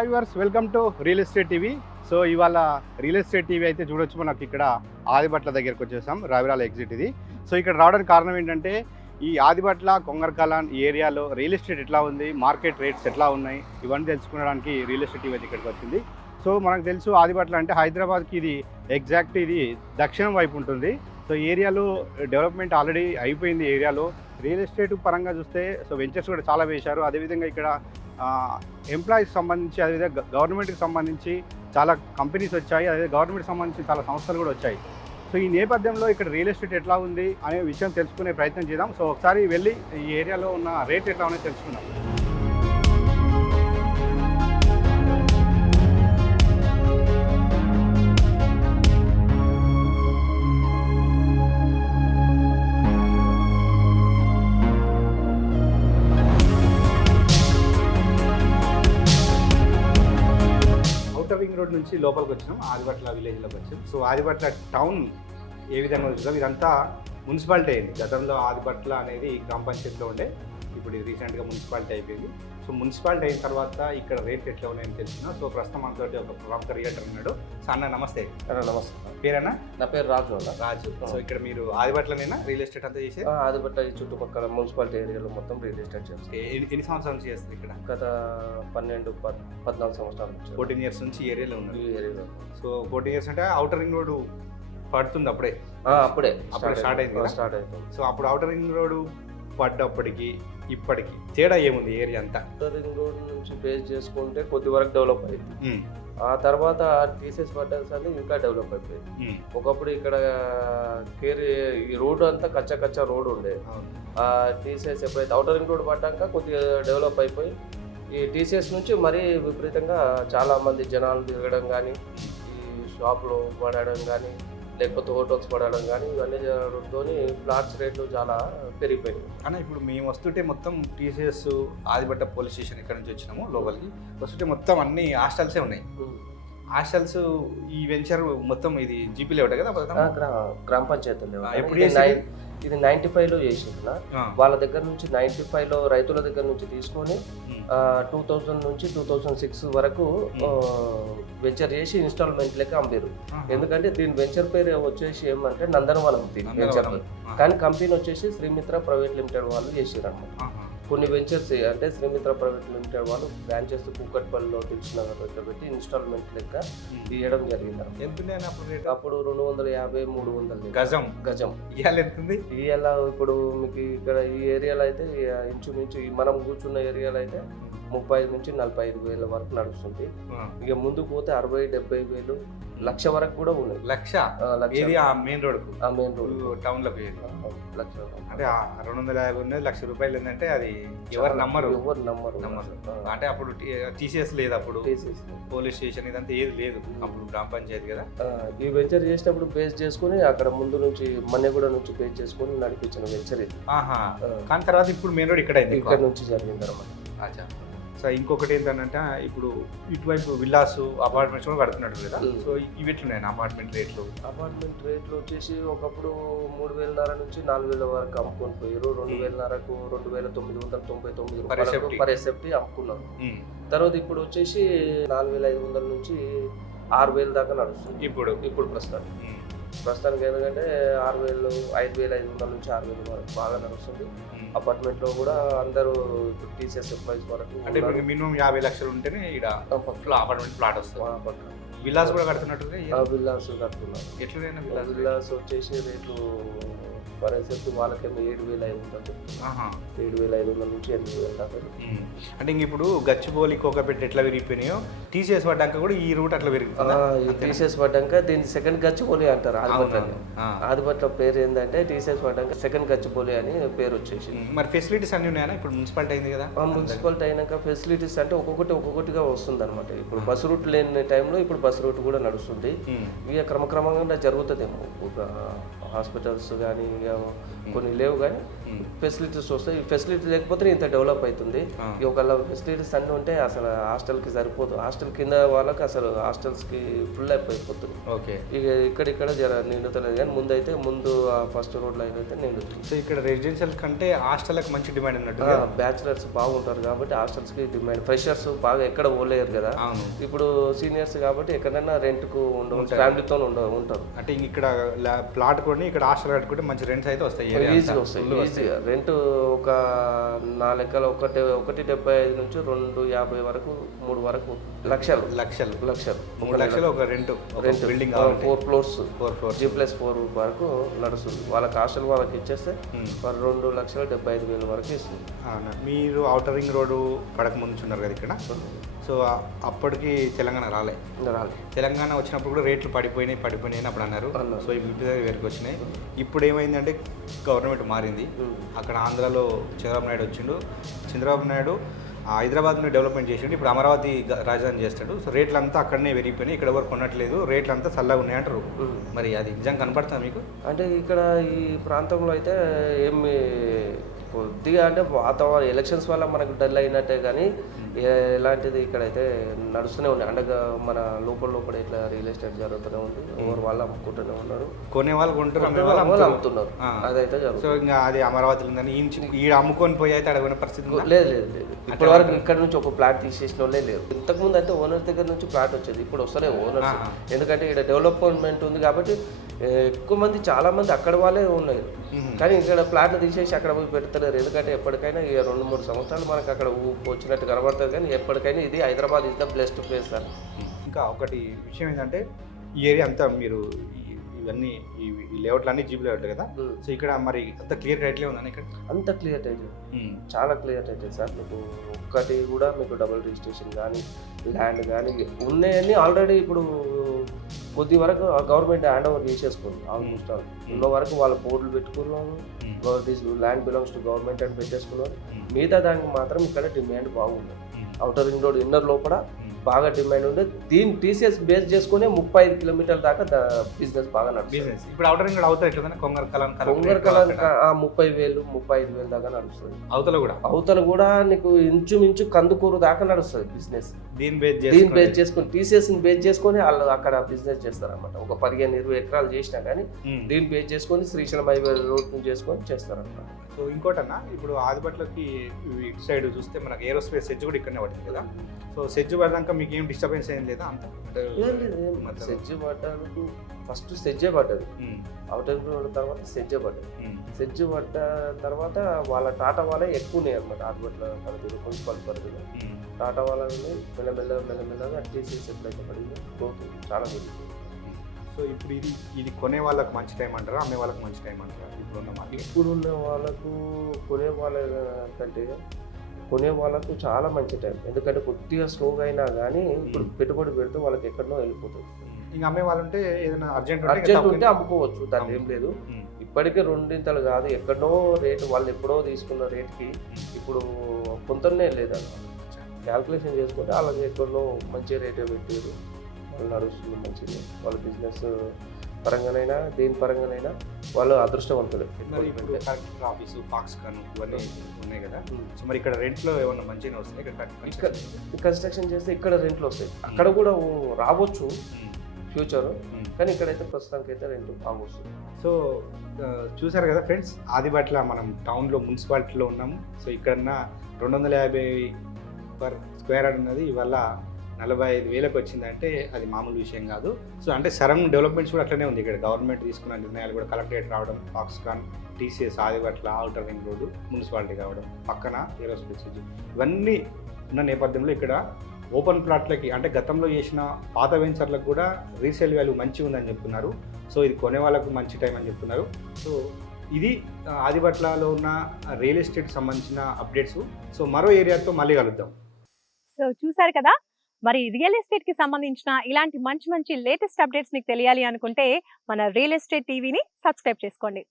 Hi viewers welcome to real estate TV. So ఇవాళ real estate TV అయితే చూడొచ్చు, మనకి ఇక్కడ ఆదిబట్ల దగ్గరికి వచ్చేసాం. రావిరాల ఎగ్జిట్ ఇది. సో ఇక్కడ రావడానికి కారణం ఏంటంటే ఈ ఆదిబట్ల కొంగర్కాలాన్ ఈ ఏరియాలో రియల్ ఎస్టేట్ ఎట్లా ఉంది, మార్కెట్ రేట్స్ ఎట్లా ఉన్నాయి, ఇవన్నీ తెలుసుకోవడానికి రియల్ ఎస్టేట్ టీవీ అయితే ఇక్కడికి వచ్చింది. సో మనకు తెలుసు ఆదిబట్ల అంటే హైదరాబాద్కి ఇది ఎగ్జాక్ట్ ఇది దక్షిణం వైపు ఉంటుంది. సో ఏరియాలో డెవలప్మెంట్ ఆల్రెడీ అయిపోయింది. ఏరియాలో రియల్ ఎస్టేట్ పరంగా చూస్తే సో వెంచర్స్ కూడా చాలా వేశారు. అదేవిధంగా ఇక్కడ ఎంప్లాయీస్ సంబంధించి, అదేవిధంగా గవర్నమెంట్కి సంబంధించి చాలా కంపెనీస్ వచ్చాయి. అదే గవర్నమెంట్కి సంబంధించి చాలా సంస్థలు కూడా వచ్చాయి. సో ఈ నేపథ్యంలో ఇక్కడ రియల్ ఎస్టేట్ ఎట్లా ఉంది అనే విషయం తెలుసుకునే ప్రయత్నం చేద్దాం. సో ఒకసారి వెళ్ళి ఈ ఏరియాలో ఉన్న రేట్ ఎట్లా ఉన్నాయో తెలుసుకుందాం. రింగ్ రోడ్ నుంచి లోపలికి వచ్చినాం, ఆదిబట్ల విలేజ్లోకి వచ్చాం. సో ఆదిబట్ల టౌన్ ఏ విధంగా చూద్దాం. ఇదంతా మున్సిపాలిటీ అయింది. గతంలో ఆదిబట్ల అనేది గ్రామ పంచాయతీలో ఉండే, ఇప్పుడు ఇది రీసెంట్గా మున్సిపాలిటీ అయిపోయింది. సో మున్సిపాలిటీ అయిన తర్వాత ఇక్కడ రేట్ ఎట్లా ఉన్నాయని తెలిసిన. సో ప్రస్తుతం మనతోటి ఒక ప్రముఖ రియల్టర్ ఉన్నాడు. సో అన్న నమస్తే. నమస్తే. పేరన్నా? నా పేరు రాజు. రాజు. సో ఇక్కడ మీరు ఆదిబట్లనేనా రియల్ ఎస్టేట్ అంతా చేసి? ఆదిబట్ల ఈ చుట్టుపక్కల మున్సిపాలిటీ ఏరియాలో మొత్తం రియల్ ఎస్టేట్ చేస్తాం. ఎన్ని సంవత్సరాల నుంచి చేస్తారు ఇక్కడ? గత 14 సంవత్సరాల నుంచి. 14 years నుంచి ఈ ఏరియాలో ఉన్నారు. ఈ ఏరియాలో. సో 14 years అంటే ఔటర్ రింగ్ రోడ్ పడుతుంది అప్పుడే స్టార్ట్ అయింది. సో అప్పుడు ఔటర్ రింగ్ రోడ్ పడ్డప్పటికి ఇప్పటికి తేడా ఏముంది ఏరియా అంతా? ఔటర్ రింగ్ రోడ్ నుంచి బేస్ చేసుకుంటే కొద్ది వరకు డెవలప్ అయింది. ఆ తర్వాత టీసీఎస్ పడ్డాల్సి అంటే ఇంకా డెవలప్ అయిపోయింది. ఒకప్పుడు ఇక్కడ ఈ రోడ్డు అంతా కచ్చా రోడ్ ఉండే. ఆ టీసీఎస్ ఎప్పుడైతే ఔటర్ రింగ్ రోడ్ పడ్డాక కొద్దిగా డెవలప్ అయిపోయి ఈ టీసీఎస్ నుంచి మరీ విపరీతంగా చాలా మంది జనాలు తిరగడం కానీ, ఈ షాపులు పడడం కానీ, లేకపోతే హోటల్స్ పడడం కానీ, ఇవన్నీ జరగడంతో ఫ్లాట్స్ రేట్లు చాలా పెరిగిపోయింది. అన్న ఇప్పుడు మేము వస్తుంటే మొత్తం టీసీఎస్ ఆదిబట్ట పోలీస్ స్టేషన్ ఇక్కడ నుంచి వచ్చినాము లోపలికి వస్తుంటే మొత్తం అన్ని హాస్టల్సే ఉన్నాయి. హాస్టల్స్ ఈ వెంచర్ మొత్తం ఇది జీపీ లేవట కదా? గ్రామ పంచాయతీ ఇది 95లో చేసింది. వాళ్ళ దగ్గర నుంచి 95లో రైతుల దగ్గర నుంచి తీసుకొని 2000 నుంచి 2006 వరకు వెంచర్ చేసి ఇన్స్టాల్మెంట్ లెక్క అమ్మారు. ఎందుకంటే దీని వెంచర్ పేరు వచ్చేసి ఏమంటే నందనవనం వెంచర్, కానీ కంపెనీ వచ్చేసి శ్రీమిత్ర ప్రైవేట్ లిమిటెడ్ వాళ్ళు చేసారు అన్నమాట. కొన్ని వెంచర్స్ అంటే శ్రీమిత్ర ప్రైవేట్ లిమిటెడ్ వాళ్ళు బ్రాంచెస్ కూకట్పల్లిలో తెలిసిన పెట్టి ఇన్స్టాల్మెంట్ లెక్క తీయడం జరిగింది. అప్పుడు 250, 300 గజం. ఇవాళ ఇప్పుడు మీకు ఇక్కడ ఈ ఏరియాలో అయితే ఇంచుమించు మనం కూర్చున్న ఏరియాలో అయితే 35 నుంచి 45 వేల వరకు నడుస్తుంది. ఇక ముందు పోతే 60-70 వేలు, లక్ష వరకు కూడా ఉన్నాయి. లక్ష మెయిన్ రోడ్ టౌన్ లో లక్ష అంటే 250 ఉన్నది, ₹1,00,000 ఏంటంటే అది ఎవరు నమ్మరు. అంటే అప్పుడు టీసీఎస్ లేదు, అప్పుడు పోలీస్ స్టేషన్ ఇదంతా ఏది లేదు, అప్పుడు గ్రామ పంచాయతీ కదా. ఈ వెంచర్ చేసేటప్పుడు బేస్ చేసుకుని అక్కడ ముందు నుంచి మన్నెగూడ నుంచి బేస్ చేసుకుని నడిపించిన వెంచర్ ఇది. కానీ తర్వాత ఇప్పుడు మెయిన్ రోడ్ ఇక్కడ నుంచి జరిగింది అన్నమాట. సో ఇంకొకటి ఏంటంటే ఇప్పుడు ఇటువైపు విల్లాస్ అపార్ట్మెంట్స్ కూడా కడుతున్నట్టు కదా. సో ఇవి ఎట్లున్నాయి అపార్ట్మెంట్ రేట్లు వచ్చేసి ఒకప్పుడు 3,500 నుంచి 4,000 వరకు అమ్ముకొని పోయారు. 2,500కు 2,999 పర్ ఎస్ఎఫ్టీ అమ్ముకున్నారు. తర్వాత ఇప్పుడు వచ్చేసి 4,500 నుంచి 6,000 దాకా నడుస్తుంది ఇప్పుడు ప్రస్తుతానికి ఎందుకంటే 6,000, 5,500 నుంచి 6,000 వరకు బాగా నడుస్తుంది. అపార్ట్మెంట్ లో కూడా అందరూ టీసీఎస్ ఎంప్లాయీస్ వరకు అంటే మినిమం 50 లక్షలు ఉంటేనే ఇక్కడ అపార్ట్మెంట్ ప్లాట్ వస్తుంది. విల్లాస్ కూడా కడుతున్నట్టు? విల్లాస్ కడుతున్నారు. ఎట్లా విల్లాస్ వచ్చేసి రేట్లు పర్ ఎస్ఎఫ్టీ వాళ్ళకేమో 7,500 7,500 నుంచి 8,000 దాకా. అంటే ఇంక ఇప్పుడు గచ్చిబౌలి కోకపేట ఎట్లా విరిగిపోయినాయో టీసీఎస్ పడ్డాక కూడా ఈ రూట్ అట్లా విరిగిపోయింది. టీసీఎస్ పడ్డాక దీన్ని సెకండ్ గచ్చిబౌలి అంటారు. ఆదిబట్ల పేరు ఏంటంటే టీసీఎస్ పడ్డాక సెకండ్ గచ్చిబౌలి అని పేరు వచ్చేసి. మరి ఫెసిలిటీస్ అన్ని ఉన్నాయా? ఇప్పుడు మున్సిపాలిటీ అయింది కదా. మున్సిపాలిటీ అయినాక ఫెసిలిటీస్ అంటే ఒక్కొక్కటిగా వస్తుంది అనమాట. ఇప్పుడు బస్ రూట్ లేని టైంలో ఇప్పుడు బస్ రూట్ కూడా నడుస్తుంది. ఇక క్రమక్రమంగా జరుగుతుందేమో. ఒక హాస్పిటల్స్ కానీ సరిగా కొన్ని లేవు, కానీ ఫెసిలిటీస్ వస్తాయి. ఈ ఫెసిలిటీ లేకపోతే ఇంత డెవలప్ అవుతుంది. ఈ ఒకళ్ళ ఫెసిలిటీస్ అన్నీ ఉంటే అసలు హాస్టల్కి సరిపోదు. హాస్టల్ కింద వాళ్ళకి అసలు హాస్టల్స్కి ఫుల్ అయిపోతుంది. ఓకే, ఇక ఇక్కడిక్కడ జర నిండుతలేదు, కానీ ముందు ఆ ఫస్ట్ రోడ్లో అయితే నిండుతుంది. సో ఇక్కడ రెసిడెన్షియల్ కంటే హాస్టల్కి మంచి డిమాండ్ ఉన్నట్టు. బ్యాచిలర్స్ బాగుంటారు కాబట్టి హాస్టల్స్కి డిమాండ్. ఫ్రెషర్స్ బాగా ఎక్కడ పోలేరు కదా. ఇప్పుడు సీనియర్స్ కాబట్టి ఎక్కడైనా రెంట్కు ఉండవచ్చు, ఫ్యామిలీతో ఉంటారు. అంటే ఇక్కడ ప్లాట్ కొని ఇక్కడ హాస్టల్ కట్టుకుంటే మంచి రెంట్స్ అయితే వస్తాయి, ఈజీగా వస్తాయి. ఈజీగా రెంట్ ఒక నా లెక్కలో 1.75 నుంచి 2.50 వరకు 3 వరకు లక్షలు 3 లక్షలు ఒక రెంట్ బిల్డింగ్ 4 ఫ్లోర్స్ G+4 వరకు నడుస్తుంది. వాళ్ళకి హాస్టల్ వాళ్ళకి ఇచ్చేస్తే 2,75,000 వరకు ఇస్తుంది. మీరు ఔటర్ రింగ్ రోడ్డు పడక ముందు ఉన్నారు కదా ఇక్కడ. సో అప్పటికి తెలంగాణ రాలే. తెలంగాణ వచ్చినప్పుడు కూడా రేట్లు పడిపోయినాయి అప్పుడు అన్నారు. సో ఈ బ్యూటీ వేరుకు వచ్చినాయి. ఇప్పుడు ఏమైందంటే గవర్నమెంట్ మారింది. అక్కడ ఆంధ్రాలో చంద్రబాబు నాయుడు వచ్చిండు. చంద్రబాబు నాయుడు హైదరాబాద్ని డెవలప్మెంట్ చేసిండు. ఇప్పుడు అమరావతి రాజధాని చేస్తాడు. సో రేట్లు అంతా అక్కడనే పెరిగిపోయినాయి. ఇక్కడ ఎవరు కొనట్లేదు, రేట్లు అంతా చల్లగా ఉన్నాయి అంటారు. మరి అది నిజంగా కనపడుతుందా మీకు? అంటే ఇక్కడ ఈ ప్రాంతంలో అయితే ఏమి కొద్దిగా అంటే వాతావరణం ఎలక్షన్స్ వల్ల మనకు డల్ అయినట్టే, కానీ ఎలాంటిది ఇక్కడైతే నడుస్తూనే ఉంది. అంటే మన లోపల ఇట్లా రియల్ ఎస్టేట్ జరుగుతూనే ఉంది. ఎవరు వాళ్ళు అమ్ముకుంటూనే ఉన్నారు, కొనే వాళ్ళు కొంటారు, అమ్ముతున్నారు. అదైతే జరుగుతుంది. సో ఇంకా అది అమరావతిలో ఈ అమ్ముకొని పోయి అయితే అడగని పరిస్థితి లేదు. ఇప్పటి వరకు ఇక్కడ నుంచి ఒక ప్లాట్ తీసేసిన వాళ్ళే లేరు. ఇంతకుముందు అయితే ఓనర్ దగ్గర నుంచి ప్లాట్ వచ్చేది, ఇప్పుడు వస్తలే ఓనర్స్. ఎందుకంటే ఇక్కడ డెవలప్మెంట్ ఉంది కాబట్టి ఎక్కువ మంది చాలా మంది అక్కడ వాళ్ళే ఉన్నారు. కానీ ఇక్కడ ప్లాట్లు తీసేసి అక్కడ పోయి పెడతలేరు. ఎందుకంటే ఎప్పటికైనా 2-3 సంవత్సరాలు మనకు అక్కడ వచ్చినట్టు కనబడుతుంది. కానీ ఎప్పటికైనా ఇది Hyderabad is the best place sir. ఇంకా ఒకటి విషయం ఏంటంటే ఈ ఏరియా అంతా మీరు ఇవన్నీ ఈ లేఅవుట్లు అన్ని జీబీ లేఅవుట్ కదా. సో ఇక్కడ మరి అంత క్లియర్ టైట్లే ఉందని ఇక్కడ అంత క్లియర్ టైట్, చాలా క్లియర్ టైట్ సార్. మీకు ఒక్కటి కూడా మీకు డబుల్ రిజిస్ట్రేషన్ కానీ ల్యాండ్ కానీ ఉన్నాయని ఆల్రెడీ ఇప్పుడు కొద్ది వరకు గవర్నమెంట్ హ్యాండ్ ఓవర్ చేసేసుకుంది. ఆల్మోస్ట్ ఉన్న వరకు వాళ్ళ బోర్డులు పెట్టుకున్నాము, ల్యాండ్ బిలాంగ్స్ టు గవర్నమెంట్ అని పెట్టేసుకున్నారు. మిగతా దానికి మాత్రం ఇక్కడ డిమాండ్ బాగుంది. ఔటర్ రింగ్ రోడ్ ఇన్నర్ లోపల బాగా డిమాండ్ ఉంది. దీన్ని టీసీఎస్ బేస్ చేసుకునే 35 కిలోమీటర్ల దాకా బిజినెస్ బాగా నడుస్తుంది. ఇప్పుడు ఔటర్ రింగ్ రోడ్ అవుతాయి కొంగర్ కలాన్ 30,000 35,000 దాకా నడుస్తుంది. అవతల కూడా నీకు ఇంచుమించు కందుకూరు దాకా నడుస్తుంది బిజినెస్. దీన్ని బేస్ చేసుకుని టీసీఎస్ బేస్ చేసుకొని వాళ్ళు అక్కడ బిజినెస్ చేస్తారన్నమాట. ఒక 15-20 ఎకరాలు చేసినా కానీ దీన్ని బేస్ చేసుకొని శ్రీశైలం హైవే రోడ్ చేసుకొని చేస్తారన్నమాట. సో ఇంకోటన్నా, ఇప్పుడు ఆదిబట్లకి ఇటు సైడ్ చూస్తే మనకి ఏరోస్పేస్ సెజ్ కూడా ఇక్కడనే పడుతుంది కదా. సో సెజ్ పడ్డాక మీకు ఏం డిస్టర్బెన్స్ ఏం లేదా? అంత సెజ్ పడ్డానికి ఫస్ట్ సెజ్జే పడ్డది, అవుటర్ రోడ్ తర్వాత సెజ్జే పడ్డది. సెజ్ పడ్డ తర్వాత వాళ్ళ టాటా వాళ్ళే ఎక్కువ ఉన్నాయి అనమాట. ఆదిబట్ల పరిధిలో మున్సిపల్ పరిధిలో టాటా వాళ్ళని మెల్లమెల్లగా టీసీఎస్ ఎప్పుడైతే పడిందో గ్రోత్ చాలా పెరుగుతుంది. సో ఇప్పుడు ఇది కొనే వాళ్ళకి మంచి టైం అంటారా, అమ్మే వాళ్ళకి మంచి టైం అంటారా? ఇప్పుడున్న వాళ్ళకు కొనే వాళ్ళకు చాలా మంచి టైం. ఎందుకంటే కొద్దిగా స్లోగా అయినా కానీ ఇప్పుడు పెట్టుబడి పెడితే వాళ్ళకి ఎక్కడనో వెళ్ళిపోతుంది. ఇంకా అమ్మే వాళ్ళు ఉంటే ఏదైనా అర్జెంట్ ఉంటే అమ్ముకోవచ్చు, దాని ఏం లేదు. ఇప్పటికే 2 కాదు, ఎక్కడో రేటు వాళ్ళు ఎప్పుడో తీసుకున్న రేటుకి ఇప్పుడు కొంతనే లేదన్నమాట. క్యాల్కులేషన్ చేసుకుంటే వాళ్ళకి ఎక్కడో మంచి రేటే పెట్టారు, వాళ్ళు నడుస్తుంది మంచిది. వాళ్ళ బిజినెస్ పరంగానైనా దేని పరంగానైనా వాళ్ళు అదృష్టవంతులు. ఆఫీసు ఫాక్స్కాన్ ఇవన్నీ ఉన్నాయి కదా. సో మరి ఇక్కడ రెంట్లో ఏమన్నా మంచిగా వస్తాయి? ఇక్కడ కన్స్ట్రక్షన్ చేస్తే ఇక్కడ రెంట్లు వస్తాయి, అక్కడ కూడా రావచ్చు ఫ్యూచర్, కానీ ఇక్కడైతే ప్రస్తుతానికి అయితే రెంట్ బాగా వస్తుంది. సో చూసారు కదా ఫ్రెండ్స్, ఆదిబట్ల మనం టౌన్లో మున్సిపాలిటీలో ఉన్నాము. సో ఇక్కడ 250 పర్ స్క్వేర్ యార్డ్ ఉన్నది, ఇవల్ల 45,000 వచ్చిందంటే అది మామూలు విషయం కాదు. సో అంటే సరౌండింగ్ డెవలప్మెంట్స్ కూడా అట్లనే ఉంది. ఇక్కడ గవర్నమెంట్ తీసుకున్న నిర్ణయాలు కూడా కలెక్టరేట్ రావడం, Foxconn, TCS, Adibatla, outer ring road, municipality కావడం, పక్కన ఏరోస్పేస్ ఇవన్నీ ఉన్న నేపథ్యంలో ఇక్కడ ఓపెన్ ప్లాట్లకి అంటే గతంలో చేసిన పాత వెంచర్లకు కూడా రీసేల్ వాల్యూ మంచిగా ఉందని చెప్తున్నారు. సో ఇది కొనే వాళ్ళకు మంచి టైం అని చెప్తున్నారు. సో ఇది ఆదిబట్లలో ఉన్న రియల్ ఎస్టేట్ సంబంధించిన అప్డేట్స్. సో మరో ఏరియాతో మళ్ళీ కలుద్దాం. సో చూసారు కదా, మరి రియల్ ఎస్టేట్ కి సంబంధించిన ఇలాంటి మంచి లేటెస్ట్ అప్డేట్స్ మీకు తెలియాలి అనుకుంటే మన రియల్ ఎస్టేట్ టీవీని సబ్స్క్రైబ్ చేసుకోండి.